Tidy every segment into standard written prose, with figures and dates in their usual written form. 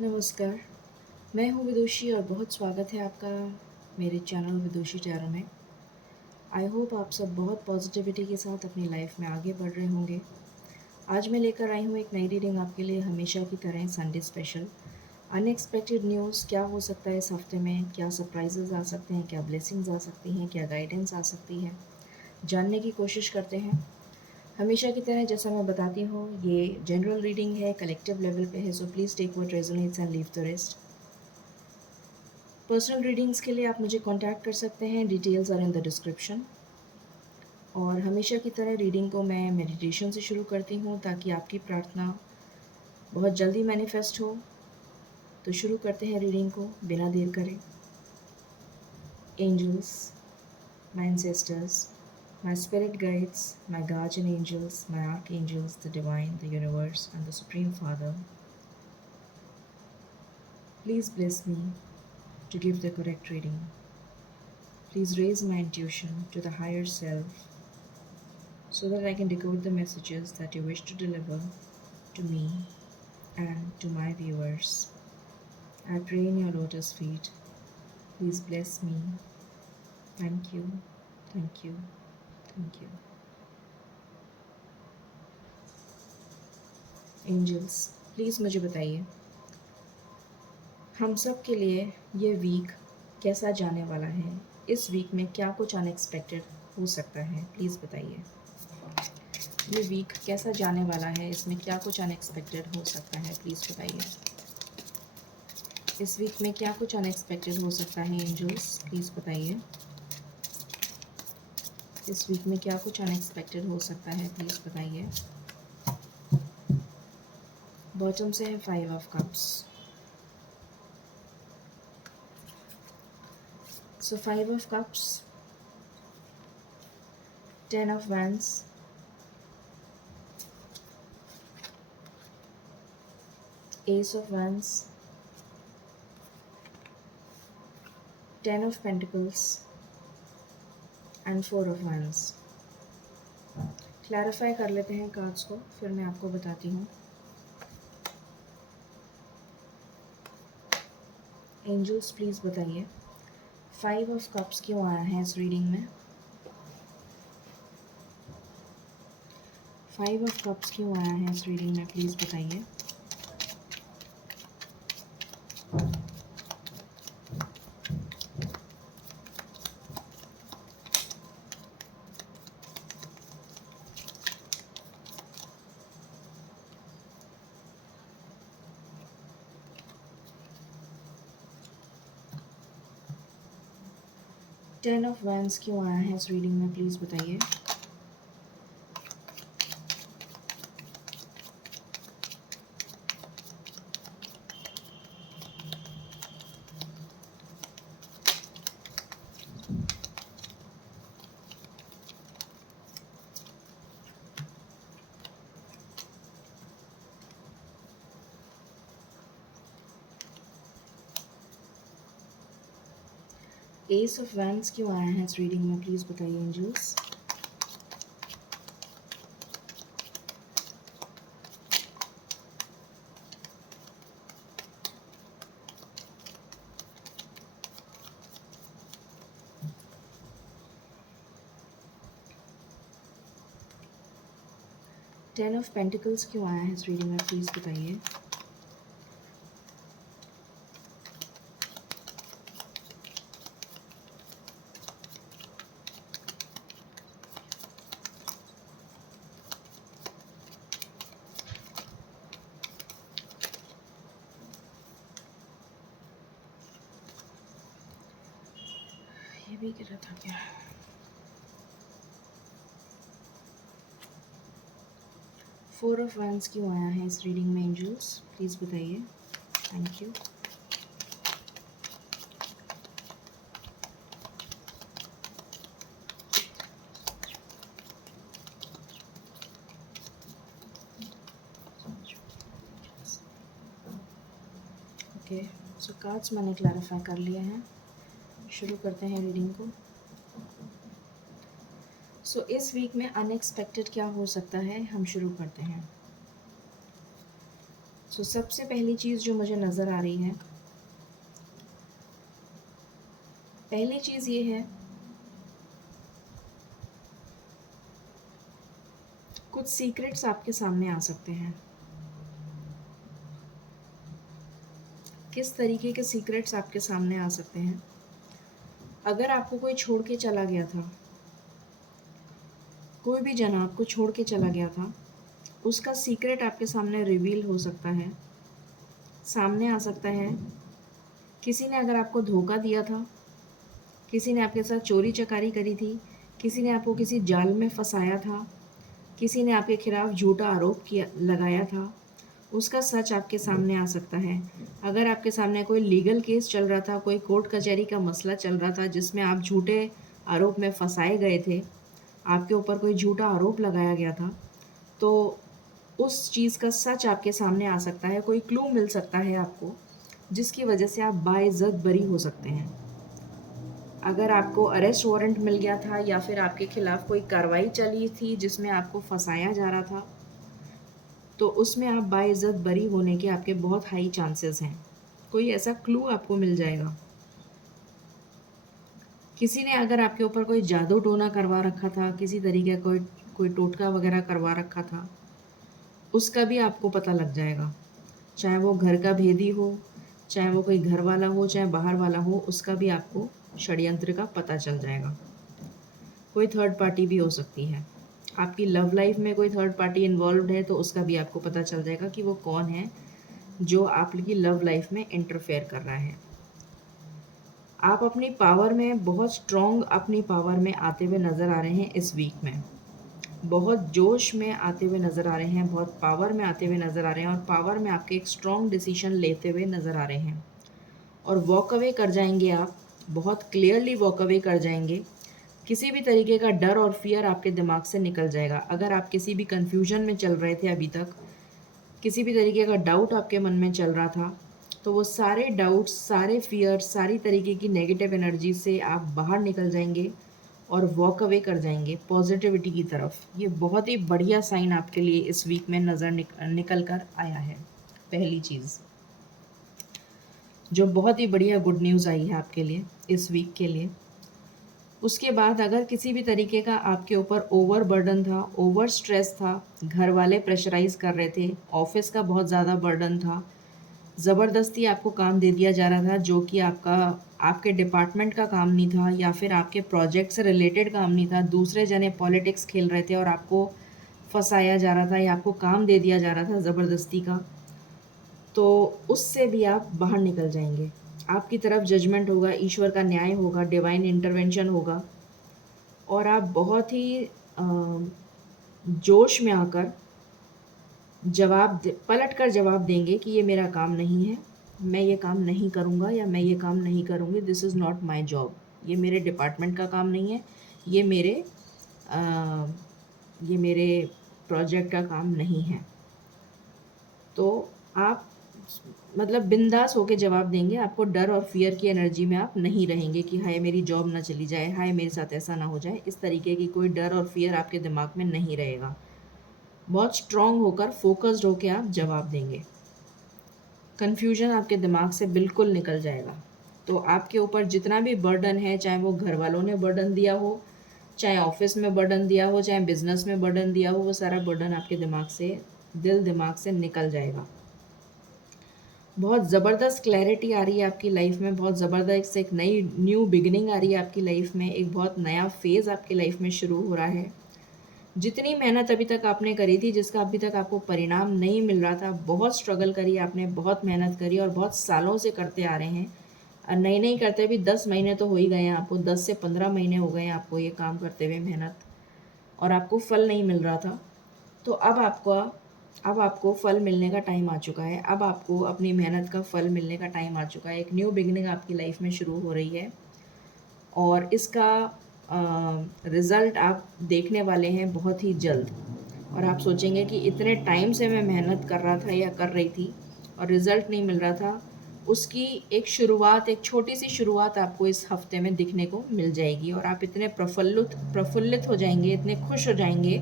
नमस्कार, मैं हूँ विदुषी और बहुत स्वागत है आपका मेरे चैनल विदुषी टैरो में। आई होप आप सब बहुत पॉजिटिविटी के साथ अपनी लाइफ में आगे बढ़ रहे होंगे। आज मैं लेकर आई हूँ एक नई रीडिंग आपके लिए, हमेशा की तरह संडे स्पेशल। अनएक्सपेक्टेड न्यूज़ क्या हो सकता है इस हफ्ते में, क्या सरप्राइजेज आ सकते हैं, क्या ब्लेसिंग्स आ सकती हैं, क्या गाइडेंस आ सकती है, जानने की कोशिश करते हैं। हमेशा की तरह जैसा मैं बताती हूँ, ये जनरल रीडिंग है, कलेक्टिव लेवल पे है, so please take what resonates and leave the rest. Personal readings के लिए आप मुझे कांटेक्ट कर सकते हैं, details are in the description. और हमेशा की तरह रीडिंग को मैं मेडिटेशन से शुरू करती हूँ ताकि आपकी प्रार्थना बहुत जल्दी मैनिफेस्ट हो। तो शुरू करते हैं रीडिंग को बिना देर करे। Angels, my ancestors, my spirit guides, my guardian angels, my archangels, the divine, the universe, and the Supreme Father, please bless me to give the correct reading. Please raise my intuition to the higher self so that I can decode the messages that you wish to deliver to me and to my viewers. I pray in your lotus feet. Please bless me. Thank you, thank you, thank you. Angels, please मुझे बताइए, हम सब के लिए ये week कैसा जाने वाला है? इस वीक में क्या कुछ अनएक्सपेक्टेड हो सकता है? प्लीज़ बताइए। ये वीक कैसा जाने वाला है? इसमें क्या कुछ अनएक्सपेक्टेड हो सकता है? प्लीज़ बताइए। इस वीक में क्या कुछ अनएक्सपेक्टेड हो सकता है एंजल्स? प्लीज़ बताइए। इस वीक में क्या कुछ अनएक्सपेक्टेड हो सकता है? प्लीज़ बताइए। बॉटम से है 5 of cups. So 5 of cups, 10 of wands, S of wands, 10 of pentacles and 4 of wands. Clarify कर लेते हैं कार्ड्स को, फिर मैं आपको बताती हूँ। एंजल्स, प्लीज़ बताइए 5 ऑफ कप्स क्यों आया है इस रीडिंग में? 5 ऑफ कप्स क्यों आया है इस रीडिंग में? प्लीज़ बताइए। टेन ऑफ वैंड्स क्यों आया है इस रीडिंग में? प्लीज़ बताइए। एस ऑफ वैंड्स क्यों आया है इस रीडिंग में? प्लीज़ बताइए एंजल्स। टेन ऑफ पेंटिकल्स क्यों आया है इस रीडिंग में? प्लीज़ बताइए। ये भी गिरा था क्या? फोर ऑफ वैंड्स क्यों आया है इस रीडिंग में एंजल्स? प्लीज़ बताइए। Thank you. Okay, so cards मैंने क्लैरिफाई कर लिए हैं। शुरू करते हैं रीडिंग को। सो इस वीक में अनएक्सपेक्टेड क्या हो सकता है, हम शुरू करते हैं। सबसे पहली चीज़ जो मुझे नज़र आ रही है, पहली चीज़ ये है, कुछ सीक्रेट्स आपके सामने आ सकते हैं। किस तरीके के सीक्रेट्स आपके सामने आ सकते हैं? अगर आपको कोई छोड़ के चला गया था, कोई भी जन आपको छोड़ के चला गया था, उसका सीक्रेट आपके सामने रिवील हो सकता है, सामने आ सकता है। किसी ने अगर आपको धोखा दिया था, किसी ने आपके साथ चोरी चकारी करी थी, किसी ने आपको किसी जाल में फंसाया था, किसी ने आपके खिलाफ झूठा आरोप किया लगाया था, उसका सच आपके सामने आ सकता है। अगर आपके सामने कोई लीगल केस चल रहा था, कोई कोर्ट कचहरी का मसला चल रहा था जिसमें आप झूठे आरोप में फंसाए गए थे, आपके ऊपर कोई झूठा आरोप लगाया गया था, तो उस चीज़ का सच आपके सामने आ सकता है। कोई क्लू मिल सकता है आपको, जिसकी वजह से आप बाइज़्ज़त बरी हो सकते हैं। अगर आपको अरेस्ट वारंट मिल गया था या फिर आपके खिलाफ कोई कार्रवाई चली थी जिसमें आपको फंसाया जा रहा था, तो उसमें आप बाइज़्ज़त बरी होने के आपके बहुत हाई चांसेस हैं। कोई ऐसा क्लू आपको मिल जाएगा। किसी ने अगर आपके ऊपर कोई जादू टोना करवा रखा था, किसी तरीके का कोई कोई टोटका वगैरह करवा रखा था, उसका भी आपको पता लग जाएगा। चाहे वो घर का भेदी हो, चाहे वो कोई घर वाला हो, चाहे बाहर वाला हो, उसका भी आपको षड्यंत्र का पता चल जाएगा। कोई थर्ड पार्टी भी हो सकती है। आपकी लव लाइफ में कोई थर्ड पार्टी इन्वॉल्व्ड है तो उसका भी आपको पता चल जाएगा कि वो कौन है जो आपकी लव लाइफ में इंटरफेयर कर रहा है। आप अपनी पावर में बहुत स्ट्रॉन्ग अपनी पावर में आते हुए नज़र आ रहे हैं इस वीक में। बहुत जोश में आते हुए नज़र आ रहे हैं, बहुत पावर में आते हुए नज़र आ रहे हैं और पावर में आपके एक स्ट्रॉन्ग डिसीजन लेते हुए नज़र आ रहे हैं। और वॉक अवे कर जाएंगे आप, बहुत क्लियरली वॉक अवे कर जाएंगे। किसी भी तरीके का डर और फियर आपके दिमाग से निकल जाएगा। अगर आप किसी भी कन्फ्यूजन में चल रहे थे अभी तक, किसी भी तरीके का डाउट आपके मन में चल रहा था, तो वो सारे डाउट्स, सारे फियर, सारी तरीके की नेगेटिव एनर्जी से आप बाहर निकल जाएंगे और वॉक अवे कर जाएंगे पॉजिटिविटी की तरफ। ये बहुत ही बढ़िया साइन आपके लिए इस वीक में नज़र निकल कर आया है। पहली चीज़ जो बहुत ही बढ़िया गुड न्यूज़ आई है आपके लिए इस वीक के लिए। उसके बाद अगर किसी भी तरीके का आपके ऊपर ओवर बर्डन था, ओवर स्ट्रेस था, घर वाले प्रेशराइज कर रहे थे, ऑफिस का बहुत ज़्यादा बर्डन था, ज़बरदस्ती आपको काम दे दिया जा रहा था जो कि आपके डिपार्टमेंट का काम नहीं था या फिर आपके प्रोजेक्ट से रिलेटेड काम नहीं था, दूसरे जने पॉलिटिक्स खेल रहे थे और आपको फंसाया जा रहा था या आपको काम दे दिया जा रहा था ज़बरदस्ती का, तो उससे भी आप बाहर निकल जाएंगे। आपकी तरफ जजमेंट होगा, ईश्वर का न्याय होगा, डिवाइन इंटरवेंशन होगा और आप बहुत ही जोश में आकर पलट कर जवाब देंगे कि ये मेरा काम नहीं है, मैं ये काम नहीं करूँगा या मैं ये काम नहीं करूँगी, this is not my job, ये मेरे डिपार्टमेंट का काम नहीं है, ये मेरे प्रोजेक्ट का काम नहीं है। तो आप मतलब बिंदास होके जवाब देंगे। आपको डर और फियर की एनर्जी में आप नहीं रहेंगे कि हाय मेरी जॉब ना चली जाए, हाय मेरे साथ ऐसा ना हो जाए। इस तरीके की कोई डर और फियर आपके दिमाग में नहीं रहेगा। बहुत स्ट्रांग होकर, फोकस्ड होकर आप जवाब देंगे। कन्फ्यूजन आपके दिमाग से बिल्कुल निकल जाएगा। तो आपके ऊपर जितना भी बर्डन है, चाहे वो घर वालों ने बर्डन दिया हो, चाहे ऑफिस में बर्डन दिया हो, चाहे बिजनेस में बर्डन दिया हो, वो सारा बर्डन आपके दिमाग से निकल जाएगा। बहुत ज़बरदस्त क्लैरिटी आ रही है आपकी लाइफ में, बहुत ज़बरदस्त एक नई न्यू बिगिनिंग आ रही है आपकी लाइफ में, एक बहुत नया फेज़ आपकी लाइफ में शुरू हो रहा है। जितनी मेहनत अभी तक आपने करी थी, जिसका अभी तक आपको परिणाम नहीं मिल रहा था, बहुत स्ट्रगल करी आपने, बहुत मेहनत करी और बहुत सालों से करते आ रहे हैं और नहीं करते भी 10 महीने तो हो ही गए हैं आपको, 10 से 15 महीने हो गए हैं आपको ये काम करते हुए मेहनत, और आपको फल नहीं मिल रहा था। तो अब आपको फल मिलने का टाइम आ चुका है। अब आपको अपनी मेहनत का फल मिलने का टाइम आ चुका है। एक न्यू बिगनिंग आपकी लाइफ में शुरू हो रही है और इसका रिज़ल्ट आप देखने वाले हैं बहुत ही जल्द। और आप सोचेंगे कि इतने टाइम से मैं मेहनत कर रहा था या कर रही थी और रिज़ल्ट नहीं मिल रहा था, उसकी एक शुरुआत, एक छोटी सी शुरुआत आपको इस हफ्ते में दिखने को मिल जाएगी और आप इतने प्रफुल्लित हो जाएंगे, इतने खुश हो जाएंगे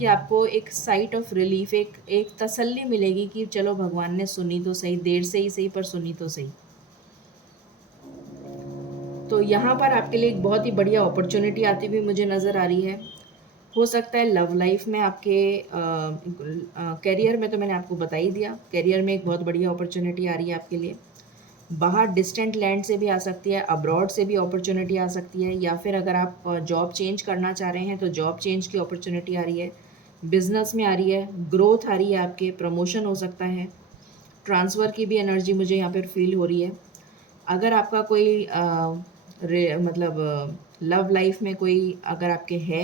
कि आपको एक साइट ऑफ रिलीफ, एक तसल्ली मिलेगी कि चलो भगवान ने सुनी तो सही, देर से ही सही पर सुनी तो सही। तो यहाँ पर आपके लिए एक बहुत ही बढ़िया अपॉर्चुनिटी आती हुई मुझे नज़र आ रही है। हो सकता है लव लाइफ में आपके करियर में, तो मैंने आपको बता ही दिया, करियर में एक बहुत बढ़िया अपॉर्चुनिटी आ रही है आपके लिए। बाहर डिस्टेंट लैंड से भी आ सकती है, अब्रॉड से भी अपॉर्चुनिटी आ सकती है, या फिर अगर आप जॉब चेंज करना चाह रहे हैं तो जॉब चेंज की अपॉर्चुनिटी आ रही है, बिजनेस में आ रही है, ग्रोथ आ रही है, आपके प्रमोशन हो सकता है, ट्रांसफ़र की भी एनर्जी मुझे यहाँ पर फील हो रही है। अगर आपका कोई मतलब लव लाइफ में कोई अगर आपके है,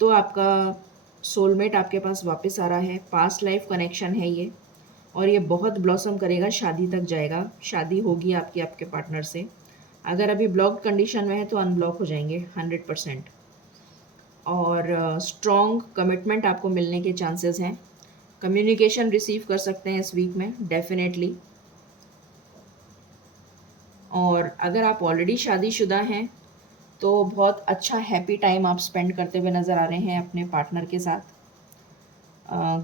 तो आपका सोलमेट आपके पास वापस आ रहा है, पास्ट लाइफ कनेक्शन है ये, और ये बहुत ब्लॉसम करेगा, शादी तक जाएगा, शादी होगी आपकी आपके पार्टनर से। अगर अभी ब्लॉक्ड कंडीशन में है तो अनब्लॉक हो जाएंगे 100%। और स्ट्रॉन्ग कमिटमेंट आपको मिलने के चांसेस हैं। कम्युनिकेशन रिसीव कर सकते हैं इस वीक में डेफिनेटली। और अगर आप ऑलरेडी शादीशुदा हैं तो बहुत अच्छा हैप्पी टाइम आप स्पेंड करते हुए नज़र आ रहे हैं अपने पार्टनर के साथ।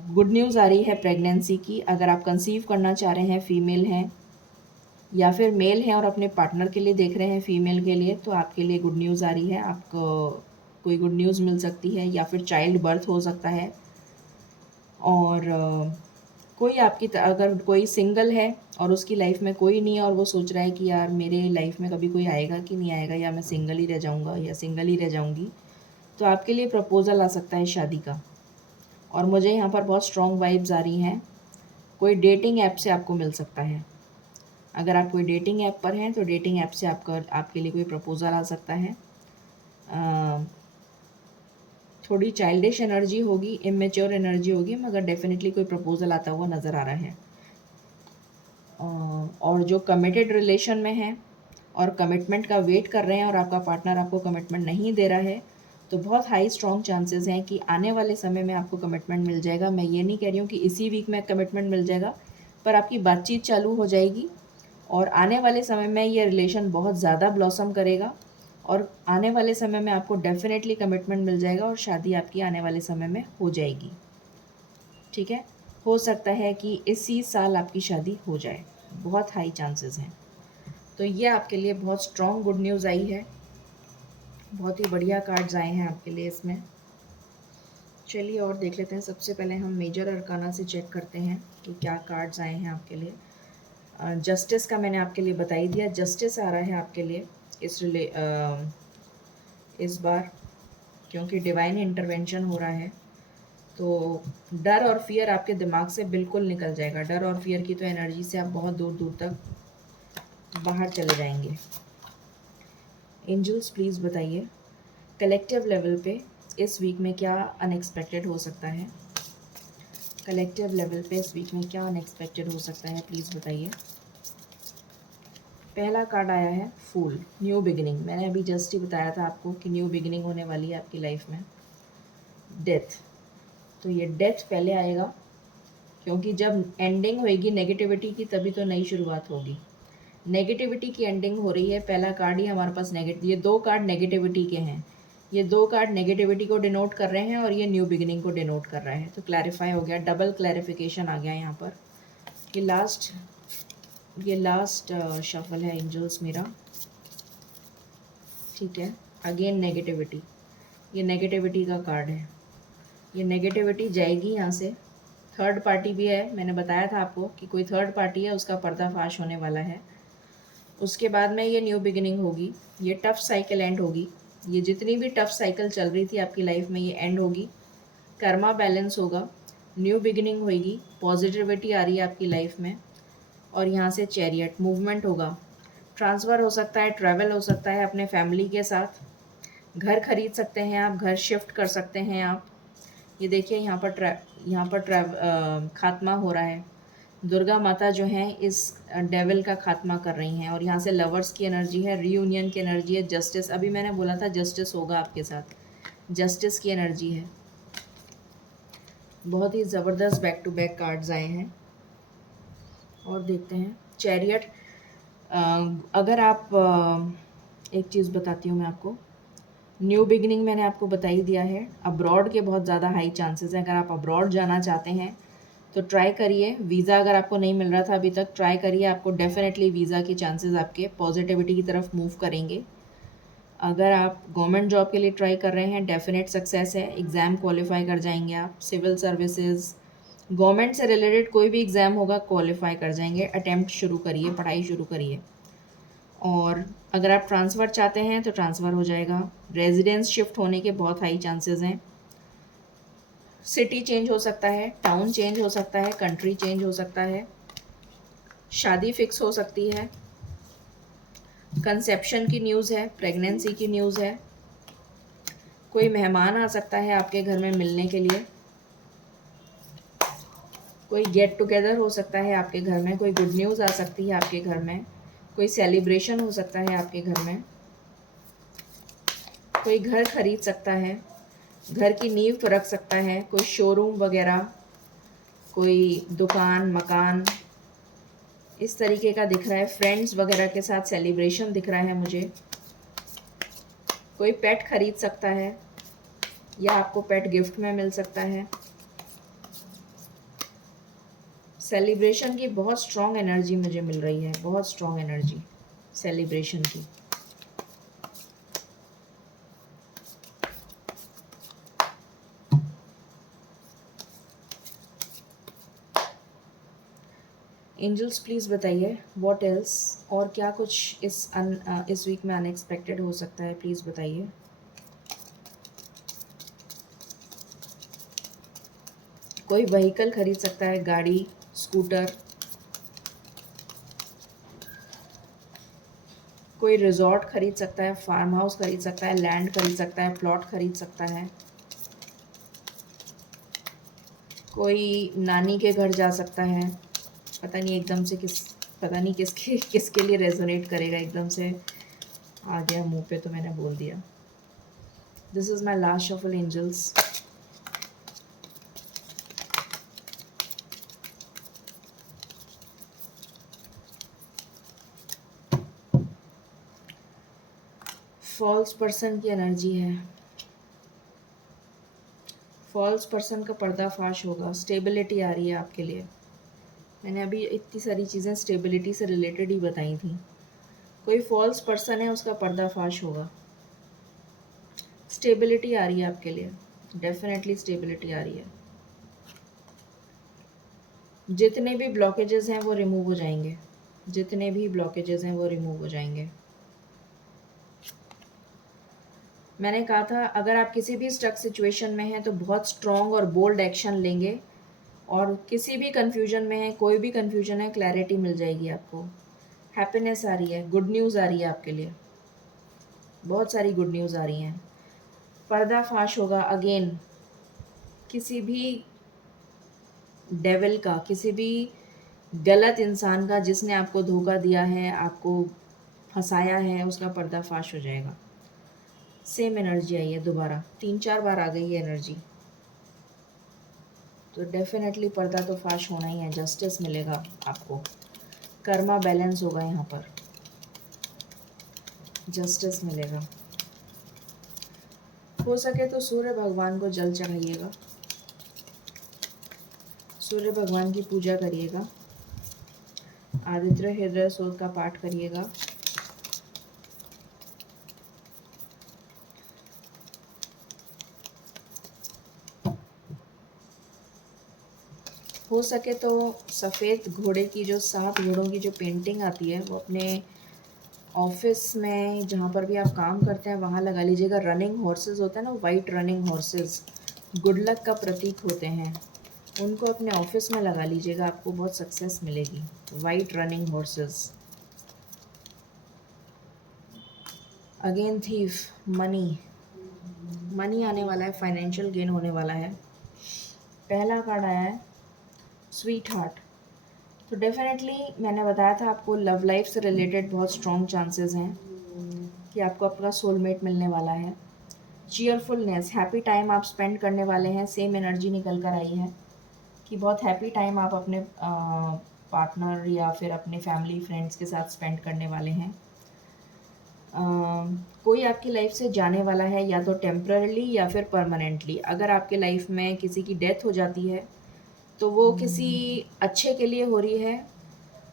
गुड न्यूज़ आ रही है प्रेगनेंसी की। अगर आप कंसीव करना चाह रहे हैं, फीमेल हैं या फिर मेल हैं और अपने पार्टनर के लिए देख रहे हैं फीमेल के लिए, तो आपके लिए गुड न्यूज़ आ रही है। आपको कोई गुड न्यूज़ मिल सकती है, या फिर चाइल्ड बर्थ हो सकता है। और कोई आपकी अगर कोई सिंगल है और उसकी लाइफ में कोई नहीं है और वो सोच रहा है कि यार मेरे लाइफ में कभी कोई आएगा कि नहीं आएगा, या मैं सिंगल ही रह जाऊँगा या सिंगल ही रह जाऊँगी, तो आपके लिए प्रपोज़ल आ सकता है शादी का। और मुझे यहाँ पर बहुत स्ट्रॉन्ग वाइब्स आ रही हैं। कोई डेटिंग ऐप से आपको मिल सकता है। अगर आप कोई डेटिंग ऐप पर हैं तो डेटिंग ऐप से आपके लिए कोई प्रपोज़ल आ सकता है। थोड़ी चाइल्डिश एनर्जी होगी, इमेच्योर एनर्जी होगी, मगर डेफिनेटली कोई प्रपोज़ल आता हुआ नज़र आ रहा है। और जो कमिटेड रिलेशन में हैं और कमिटमेंट का वेट कर रहे हैं और आपका पार्टनर आपको कमिटमेंट नहीं दे रहा है, तो बहुत हाई स्ट्रॉन्ग चांसेस हैं कि आने वाले समय में आपको कमिटमेंट मिल जाएगा। मैं ये नहीं कह रही हूँ कि इसी वीक में कमिटमेंट मिल जाएगा, पर आपकी बातचीत चालू हो जाएगी और आने वाले समय में ये रिलेशन बहुत ज़्यादा ब्लॉसम करेगा और आने वाले समय में आपको डेफिनेटली कमिटमेंट मिल जाएगा और शादी आपकी आने वाले समय में हो जाएगी। ठीक है, हो सकता है कि इसी साल आपकी शादी हो जाए, बहुत हाई चांसेस हैं। तो ये आपके लिए बहुत स्ट्रॉन्ग गुड न्यूज़ आई है। बहुत ही बढ़िया कार्ड्स आए हैं आपके लिए इसमें। चलिए और देख लेते हैं। सबसे पहले हम मेजर अरकाना से चेक करते हैं कि क्या कार्ड्स आए हैं आपके लिए। जस्टिस का मैंने आपके लिए बता ही दिया, जस्टिस आ रहा है आपके लिए इस बार, क्योंकि डिवाइन इंटरवेंशन हो रहा है। तो डर और फियर आपके दिमाग से बिल्कुल निकल जाएगा। डर और फियर की तो एनर्जी से आप बहुत दूर दूर तक बाहर चले जाएंगे। एंजल्स प्लीज़ बताइए कलेक्टिव लेवल पे इस वीक में क्या अनएक्सपेक्टेड हो सकता है। कलेक्टिव लेवल पे इस वीक में क्या अनएक्सपेक्टेड हो सकता है, प्लीज़ बताइए। पहला कार्ड आया है फूल, न्यू बिगिनिंग। मैंने अभी जस्ट ही बताया था आपको कि न्यू बिगिनिंग होने वाली है आपकी लाइफ में। डेथ, तो ये डेथ पहले आएगा, क्योंकि जब एंडिंग होएगी नेगेटिविटी की तभी तो नई शुरुआत होगी। नेगेटिविटी की एंडिंग हो रही है। पहला कार्ड ही हमारे पास ये दो कार्ड नेगेटिविटी के हैं। ये दो कार्ड नेगेटिविटी को डिनोट कर रहे हैं और ये न्यू बिगिनिंग को डिनोट कर रहा है। तो क्लैरिफाई हो गया, डबल क्लैरिफिकेशन आ गया यहाँ पर। ये लास्ट शफल है एंजल्स मेरा। ठीक है, अगेन नेगेटिविटी, ये नेगेटिविटी का कार्ड है। ये नेगेटिविटी जाएगी यहाँ से। थर्ड पार्टी भी है, मैंने बताया था आपको कि कोई थर्ड पार्टी है, उसका पर्दाफाश होने वाला है। उसके बाद में ये न्यू बिगिनिंग होगी, ये टफ साइकिल एंड होगी। ये जितनी भी टफ साइकिल चल रही थी आपकी लाइफ में ये एंड होगी। कर्मा बैलेंस होगा, न्यू बिगिनिंग होगी, पॉजिटिविटी आ रही है आपकी लाइफ में। और यहाँ से चैरियट मूवमेंट होगा, ट्रांसफ़र हो सकता है, ट्रैवल हो सकता है अपने फैमिली के साथ, घर खरीद सकते हैं आप, घर शिफ्ट कर सकते हैं आप। ये देखिए यहाँ पर खात्मा हो रहा है। दुर्गा माता जो हैं इस डेविल का खात्मा कर रही हैं। और यहाँ से लवर्स की एनर्जी है, रीयूनियन की एनर्जी है, जस्टिस, अभी मैंने बोला था जस्टिस होगा आपके साथ, जस्टिस की एनर्जी है। बहुत ही ज़बरदस्त बैक टू बैक कार्ड्स आए हैं। और देखते हैं चैरियट। अगर आप एक चीज़ बताती हूँ मैं आपको, न्यू बिगिनिंग मैंने आपको बता ही दिया है। अब्रॉड के बहुत ज़्यादा हाई चांसेस हैं। अगर आप अब्रॉड जाना चाहते हैं तो ट्राई करिए। वीज़ा अगर आपको नहीं मिल रहा था अभी तक, ट्राई करिए, आपको डेफिनेटली वीज़ा के चांसेस आपके पॉजिटिविटी की तरफ मूव करेंगे। अगर आप गवर्नमेंट जॉब के लिए ट्राई कर रहे हैं, डेफिनेट सक्सेस है, एग्ज़ाम क्वालिफाई कर जाएंगे आप। सिविल सर्विसेज, गवर्नमेंट से रिलेटेड कोई भी एग्ज़ाम होगा क्वालिफाई कर जाएंगे। अटेम्प्ट शुरू करिए, पढ़ाई शुरू करिए। और अगर आप ट्रांसफ़र चाहते हैं तो ट्रांसफ़र हो जाएगा। रेजिडेंस शिफ्ट होने के बहुत हाई चांसेस हैं। सिटी चेंज हो सकता है, टाउन चेंज हो सकता है, कंट्री चेंज हो सकता है, शादी फिक्स हो सकती है, कंसेप्शन की न्यूज़ है, प्रेगनेंसी की न्यूज़ है, कोई मेहमान आ सकता है आपके घर में मिलने के लिए, कोई गेट टुगेदर हो सकता है आपके घर में, कोई गुड न्यूज़ आ सकती है आपके घर में, कोई सेलिब्रेशन हो सकता है आपके घर में, कोई घर खरीद सकता है, घर की नींव रख सकता है, कोई शोरूम वगैरह, कोई दुकान मकान इस तरीके का दिख रहा है। फ्रेंड्स वगैरह के साथ सेलिब्रेशन दिख रहा है मुझे। कोई पेट खरीद सकता है या आपको पेट गिफ्ट में मिल सकता है। सेलिब्रेशन की बहुत स्ट्रॉन्ग एनर्जी मुझे मिल रही है, बहुत स्ट्रॉन्ग एनर्जी सेलिब्रेशन की। एंजल्स प्लीज़ बताइए व्हाट एल्स, और क्या कुछ इस वीक में अनएक्सपेक्टेड हो सकता है, प्लीज़ बताइए। कोई व्हीकल खरीद सकता है, गाड़ी, स्कूटर, कोई रिजॉर्ट खरीद सकता है, फार्म हाउस खरीद सकता है, लैंड खरीद सकता है, प्लॉट खरीद सकता है, कोई नानी के घर जा सकता है। पता नहीं एकदम से पता नहीं किसके किसके लिए रेजोनेट करेगा, एकदम से आ गया मुंह पे तो मैंने बोल दिया। This is my last shuffle angels. False person की एनर्जी है। फॉल्स पर्सन का पर्दाफाश होगा। स्टेबिलिटी आ रही है आपके लिए। मैंने अभी इतनी सारी चीज़ें स्टेबिलिटी से रिलेटेड ही बताई थी। कोई फॉल्स पर्सन है, उसका पर्दाफाश होगा। स्टेबिलिटी आ रही है आपके लिए, डेफिनेटली स्टेबिलिटी आ रही है। जितने भी ब्लॉकेजेस हैं वो रिमूव हो जाएंगे, जितने भी ब्लॉकेजेस हैं वो रिमूव हो जाएंगे। मैंने कहा था अगर आप किसी भी स्टक सिचुएशन में हैं तो बहुत स्ट्रॉन्ग और बोल्ड एक्शन लेंगे, और किसी भी कन्फ्यूजन में है, कोई भी कन्फ्यूजन है, क्लैरिटी मिल जाएगी आपको। हैप्पीनेस आ रही है, गुड न्यूज़ आ रही है आपके लिए, बहुत सारी गुड न्यूज़ आ रही हैं। पर्दाफाश होगा अगेन किसी भी डेविल का, किसी भी गलत इंसान का जिसने आपको धोखा दिया है, आपको फंसाया है, उसका पर्दाफाश हो जाएगा। सेम एनर्जी आई है दोबारा, 3-4 बार आ गई है एनर्जी, तो डेफिनेटली पर्दा तो फाश होना ही है। जस्टिस मिलेगा आपको, कर्मा बैलेंस होगा यहाँ पर, जस्टिस मिलेगा। हो सके तो सूर्य भगवान को जल चढ़ाइएगा, सूर्य भगवान की पूजा करिएगा, आदित्य हृदय सूक्त का पाठ करिएगा। हो सके तो सफ़ेद घोड़े की, जो 7 घोड़ों की जो पेंटिंग आती है, वो अपने ऑफिस में जहाँ पर भी आप काम करते हैं वहाँ लगा लीजिएगा। रनिंग हॉर्सेस होते हैं ना, white running horses good luck का प्रतीक होते हैं, उनको अपने ऑफिस में लगा लीजिएगा, आपको बहुत सक्सेस मिलेगी। White running horses. Again thief, money, money आने वाला है, फाइनेंशियल गेन होने वाला है। पहला कार्ड आया है स्वीट हार्ट, तो डेफिनेटली मैंने बताया था आपको लव लाइफ से रिलेटेड बहुत स्ट्रॉन्ग चांसेस हैं कि आपको आपका सोलमेट मिलने वाला है। चीयरफुलनेस, हैप्पी टाइम आप स्पेंड करने वाले हैं, सेम एनर्जी निकल कर आई है कि बहुत हैप्पी टाइम आप अपने पार्टनर या फिर अपने फैमिली फ्रेंड्स के साथ स्पेंड करने वाले हैं। कोई आपकी लाइफ से जाने वाला है, या तो टेम्पररीली या फिर परमानेंटली। अगर आपके लाइफ में किसी की डेथ हो जाती है तो वो किसी अच्छे के लिए हो रही है।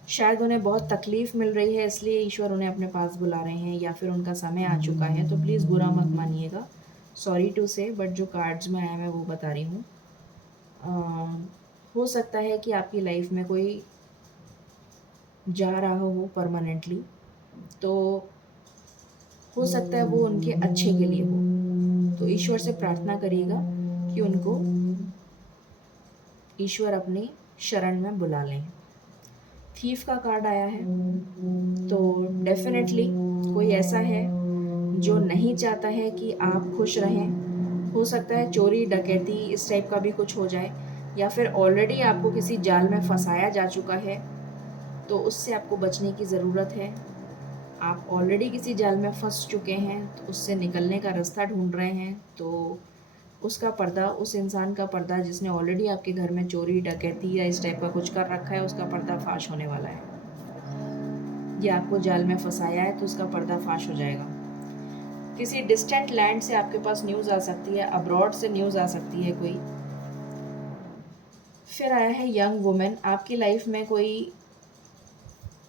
शायद उन्हें बहुत तकलीफ़ मिल रही है, इसलिए ईश्वर उन्हें अपने पास बुला रहे हैं, या फिर उनका समय आ चुका है। तो प्लीज़ बुरा मत मानिएगा, सॉरी टू से, बट जो कार्ड्स में आया मैं वो बता रही हूँ। हो सकता है कि आपकी लाइफ में कोई जा रहा हो परमानेंटली, तो हो सकता है वो उनके अच्छे के लिए हो। तो ईश्वर से प्रार्थना करिएगा कि उनको ईश्वर अपनी शरण में बुला लें। थीफ का कार्ड आया है, तो डेफिनेटली कोई ऐसा है जो नहीं चाहता है कि आप खुश रहें। हो सकता है चोरी डकैती इस टाइप का भी कुछ हो जाए, या फिर ऑलरेडी आपको किसी जाल में फंसाया जा चुका है, तो उससे आपको बचने की ज़रूरत है। आप ऑलरेडी किसी जाल में फंस चुके हैं, तो उससे निकलने का रास्ता ढूंढ रहे हैं, तो उसका पर्दा, उस इंसान का पर्दा जिसने ऑलरेडी आपके घर में चोरी डकैती या इस टाइप का कुछ कर रखा है, उसका पर्दाफाश होने वाला है। ये आपको जाल में फंसाया है तो उसका पर्दाफाश हो जाएगा। किसी डिस्टेंट लैंड से आपके पास न्यूज़ आ सकती है, अब्रॉड से न्यूज़ आ सकती है कोई। फिर आया है यंग वुमेन, आपकी लाइफ में कोई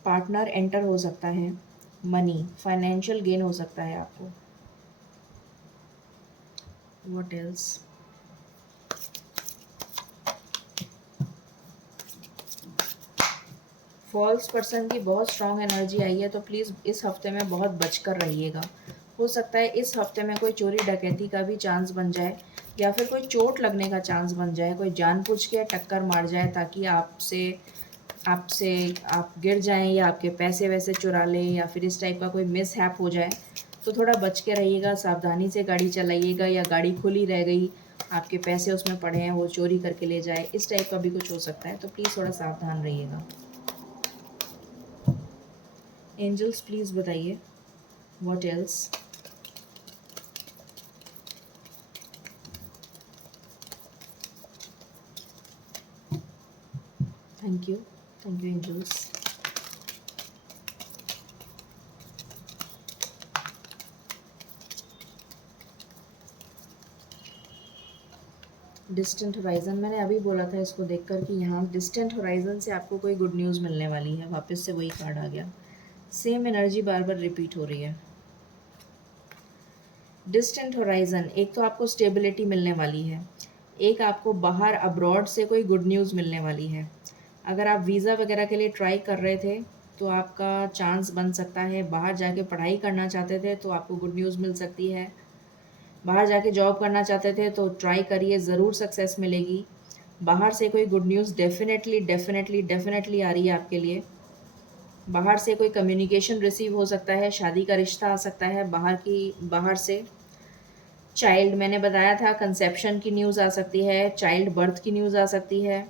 पार्टनर एंटर हो सकता है। मनी, फाइनेंशियल गेन हो सकता है आपको। What else? फॉल्स पर्सन की बहुत स्ट्रांग एनर्जी आई है, तो प्लीज़ इस हफ्ते में बहुत बचकर रहिएगा। हो सकता है इस हफ्ते में कोई चोरी डकैती का भी चांस बन जाए, या फिर कोई चोट लगने का चांस बन जाए, कोई जानबूझ के टक्कर मार जाए ताकि आपसे आपसे आप गिर जाएं, या आपके पैसे वैसे चुरा लें, या फिर इस टाइप का कोई मिसहैप हो जाए। तो थोड़ा बच के रहिएगा, सावधानी से गाड़ी चलाइएगा, या गाड़ी खुली रह गई, आपके पैसे उसमें पड़े हैं, वो चोरी करके ले जाए, इस टाइप का भी कुछ हो सकता है। तो प्लीज़ थोड़ा सावधान रहिएगा। एंजल्स प्लीज़ बताइए what else? Thank you angels. Distant horizon, मैंने अभी बोला था इसको देखकर कि यहाँ डिस्टेंट होराइज़न से आपको कोई गुड न्यूज़ मिलने वाली है। वापस से वही कार्ड आ गया, सेम एनर्जी बार बार रिपीट हो रही है। डिस्टेंट होराइज़न, एक तो आपको स्टेबिलिटी मिलने वाली है, एक आपको बाहर अब्रॉड से कोई गुड न्यूज़ मिलने वाली है। अगर आप वीज़ा वगैरह के लिए ट्राई कर रहे थे तो आपका चांस बन सकता है। बाहर जाके पढ़ाई करना चाहते थे तो आपको गुड न्यूज़ मिल सकती है। बाहर जाके जॉब करना चाहते थे तो ट्राई करिए, ज़रूर सक्सेस मिलेगी। बाहर से कोई good news definitely definitely definitely आ रही है आपके लिए। बाहर से कोई कम्युनिकेशन रिसीव हो सकता है, शादी का रिश्ता आ सकता है बाहर से। चाइल्ड, मैंने बताया था कंसेप्शन की न्यूज़ आ सकती है, चाइल्ड बर्थ की न्यूज़ आ सकती है,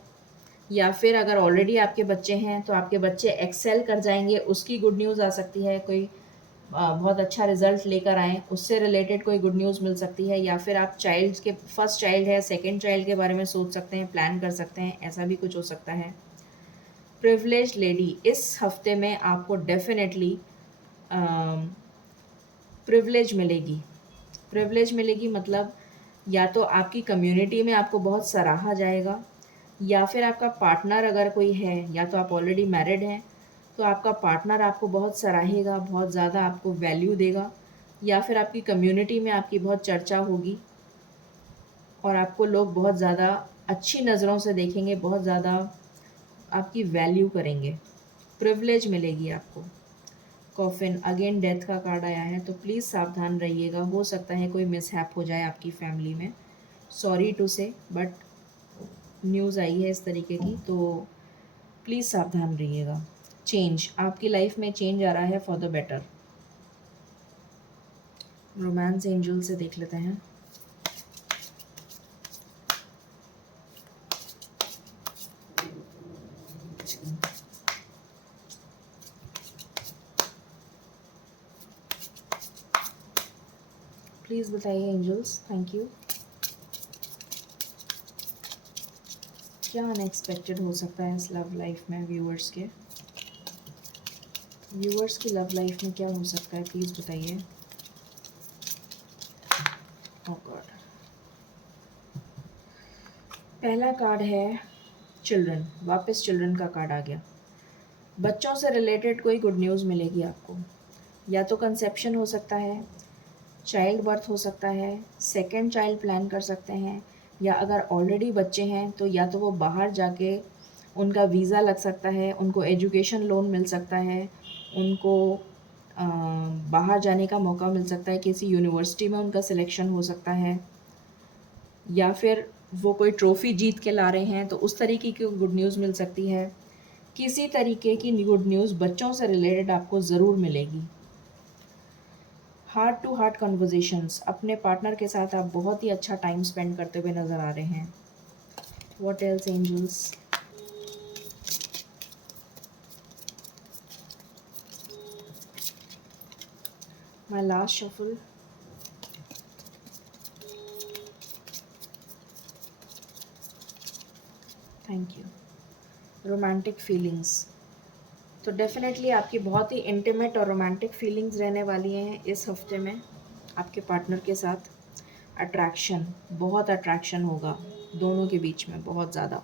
या फिर अगर ऑलरेडी आपके बच्चे हैं तो आपके बच्चे एक्सेल कर जाएंगे, उसकी गुड न्यूज़ आ सकती है। कोई बहुत अच्छा रिजल्ट लेकर आएँ, उससे रिलेटेड कोई गुड न्यूज़ मिल सकती है। या फिर आप चाइल्ड के फर्स्ट चाइल्ड है, सेकंड चाइल्ड के बारे में सोच सकते हैं, प्लान कर सकते हैं, ऐसा भी कुछ हो सकता है। प्रिविलेज्ड लेडी, इस हफ्ते में आपको डेफिनेटली प्रिविलेज मिलेगी। प्रिविलेज मिलेगी मतलब या तो आपकी कम्युनिटी में आपको बहुत सराहा जाएगा, या फिर आपका पार्टनर अगर कोई है, या तो आप ऑलरेडी मैरिड हैं तो आपका पार्टनर आपको बहुत सराहेगा, बहुत ज़्यादा आपको वैल्यू देगा, या फिर आपकी कम्युनिटी में आपकी बहुत चर्चा होगी और आपको लोग बहुत ज़्यादा अच्छी नज़रों से देखेंगे, बहुत ज़्यादा आपकी वैल्यू करेंगे। प्रिविलेज मिलेगी आपको। कॉफिन, अगेन डेथ का कार्ड आया है, तो प्लीज़ सावधान रहिएगा। हो सकता है कोई मिसहैप हो जाए आपकी फैमिली में, सॉरी टू से, बट न्यूज़ आई है इस तरीके की, तो प्लीज़ सावधान रहिएगा। चेंज, आपकी लाइफ में चेंज आ रहा है for the better. Romance angel से देख लेते हैं। प्लीज़ बताइए एंजल्स, थैंक यू। क्या अनएक्सपेक्टेड हो सकता है इस लव लाइफ में व्यूअर्स के? व्यूअर्स की लव लाइफ में क्या हो सकता है, प्लीज़ बताइए। ओह गॉड, पहला कार्ड है चिल्ड्रन, वापस चिल्ड्रन का कार्ड आ गया। बच्चों से रिलेटेड कोई गुड न्यूज़ मिलेगी आपको। या तो कंसेप्शन हो सकता है, चाइल्ड बर्थ हो सकता है, सेकंड चाइल्ड प्लान कर सकते हैं, या अगर ऑलरेडी बच्चे हैं तो या तो वो बाहर जाके उनका वीज़ा लग सकता है, उनको एजुकेशन लोन मिल सकता है, उनको बाहर जाने का मौका मिल सकता है, किसी यूनिवर्सिटी में उनका सिलेक्शन हो सकता है, या फिर वो कोई ट्रॉफ़ी जीत के ला रहे हैं तो उस तरीके की गुड न्यूज़ मिल सकती है। किसी तरीके की गुड न्यूज़ बच्चों से रिलेटेड आपको ज़रूर मिलेगी। हार्ट टू हार्ट कन्वर्जेशंस, अपने पार्टनर के साथ आप बहुत ही अच्छा टाइम स्पेंड करते हुए नज़र आ रहे हैं। What else angels? My last shuffle. Thank you. Romantic feelings, तो डेफिनेटली आपकी बहुत ही इंटीमेट और रोमांटिक फीलिंग्स रहने वाली हैं इस हफ्ते में आपके पार्टनर के साथ। अट्रैक्शन, बहुत अट्रैक्शन होगा दोनों के बीच में, बहुत ज़्यादा।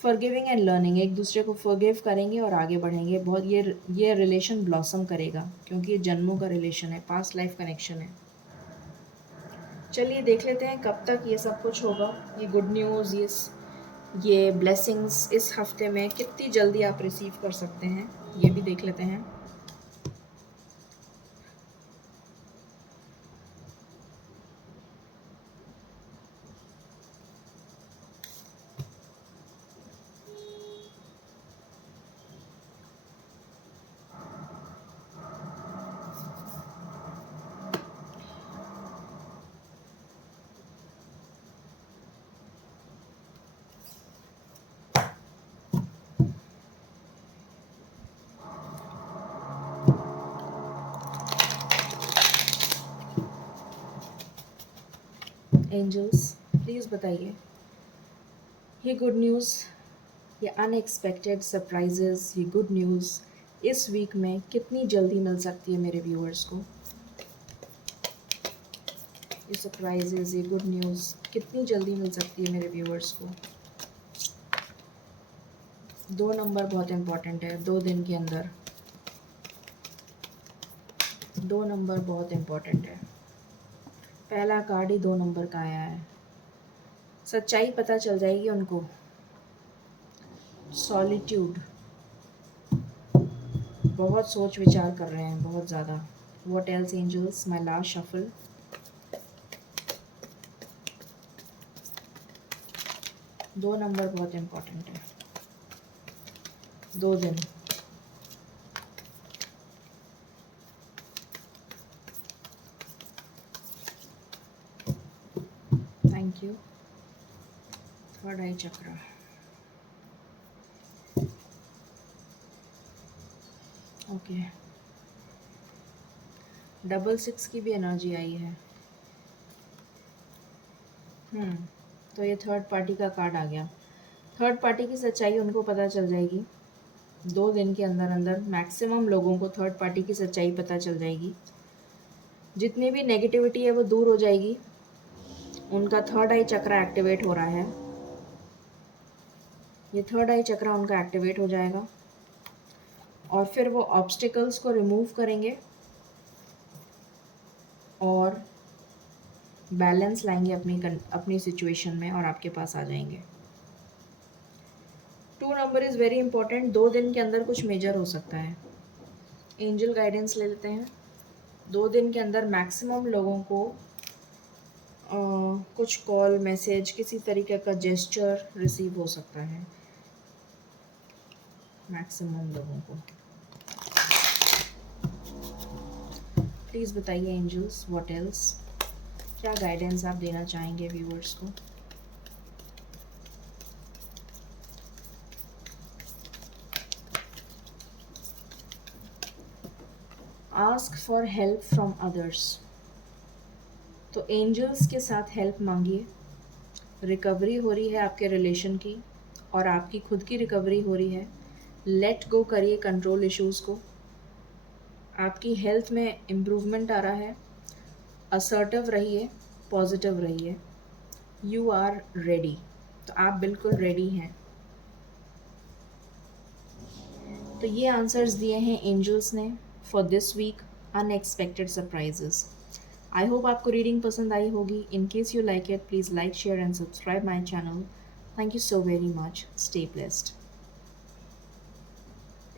फॉरगिविंग एंड लर्निंग, एक दूसरे को फॉरगिव करेंगे और आगे बढ़ेंगे। बहुत ये रिलेशन ब्लॉसम करेगा क्योंकि ये जन्मों का रिलेशन है, पास्ट लाइफ कनेक्शन है। चलिए देख लेते हैं कब तक ये सब कुछ होगा। ये गुड न्यूज़, ये ब्लेसिंग्स इस हफ्ते में कितनी जल्दी आप रिसीव कर सकते हैं, ये भी देख लेते हैं। एंजल्स प्लीज़ बताइए, ये गुड न्यूज़, ये अनएक्सपेक्टेड सरप्राइजेस, ये गुड न्यूज़ इस वीक में कितनी जल्दी मिल सकती है मेरे व्यूअर्स को। ये सरप्राइजेस, ये गुड न्यूज़ कितनी जल्दी मिल सकती है मेरे व्यूअर्स को। 2 नंबर बहुत इम्पॉर्टेंट है, 2 दिन के अंदर 2 नंबर बहुत इम्पॉर्टेंट है। पहला कार्ड ही 2 नंबर का आया है। सच्चाई पता चल जाएगी उनको। सॉलिट्यूड, बहुत सोच विचार कर रहे हैं, बहुत ज़्यादा। What else angels? My last shuffle. दो नंबर बहुत इम्पोर्टेंट है, 2 दिन। Thank you. थर्ड आई चक्र, ओके। डबल 6 की भी एनर्जी आई है। तो ये थर्ड पार्टी का कार्ड आ गया। थर्ड पार्टी की सच्चाई उनको पता चल जाएगी 2 दिन के अंदर अंदर। मैक्सिमम लोगों को थर्ड पार्टी की सच्चाई पता चल जाएगी। जितनी भी नेगेटिविटी है वो दूर हो जाएगी। उनका थर्ड आई चक्र एक्टिवेट हो रहा है। ये थर्ड आई चक्र उनका एक्टिवेट हो जाएगा और फिर वो ऑब्स्टिकल्स को रिमूव करेंगे और बैलेंस लाएंगे अपनी सिचुएशन में और आपके पास आ जाएंगे। 2 नंबर इज़ वेरी इंपॉर्टेंट। 2 दिन के अंदर कुछ मेजर हो सकता है। एंजल गाइडेंस ले लेते हैं। 2 दिन के अंदर मैक्सिमम लोगों को कुछ कॉल, मैसेज, किसी तरीके का जेस्चर रिसीव हो सकता है। मैक्सिमम लोगों को। प्लीज़ बताइए एंजल्स, व्हाट एल्स? क्या गाइडेंस आप देना चाहेंगे व्यूअर्स को? Ask for help from others, तो एंजल्स के साथ हेल्प मांगिए। रिकवरी हो रही है आपके रिलेशन की और आपकी खुद की रिकवरी हो रही है। लेट गो करिए कंट्रोल इश्यूज़ को। आपकी हेल्थ में इम्प्रूवमेंट आ रहा है। असर्टिव रहिए, पॉजिटिव रहिए। You are ready. तो आप बिल्कुल रेडी हैं। तो ये आंसर्स दिए हैं एंजल्स ने for this week, unexpected surprises. I hope आपको रीडिंग पसंद आई होगी। In case you like it, please like, share and subscribe my channel. Thank you so very much. Stay blessed.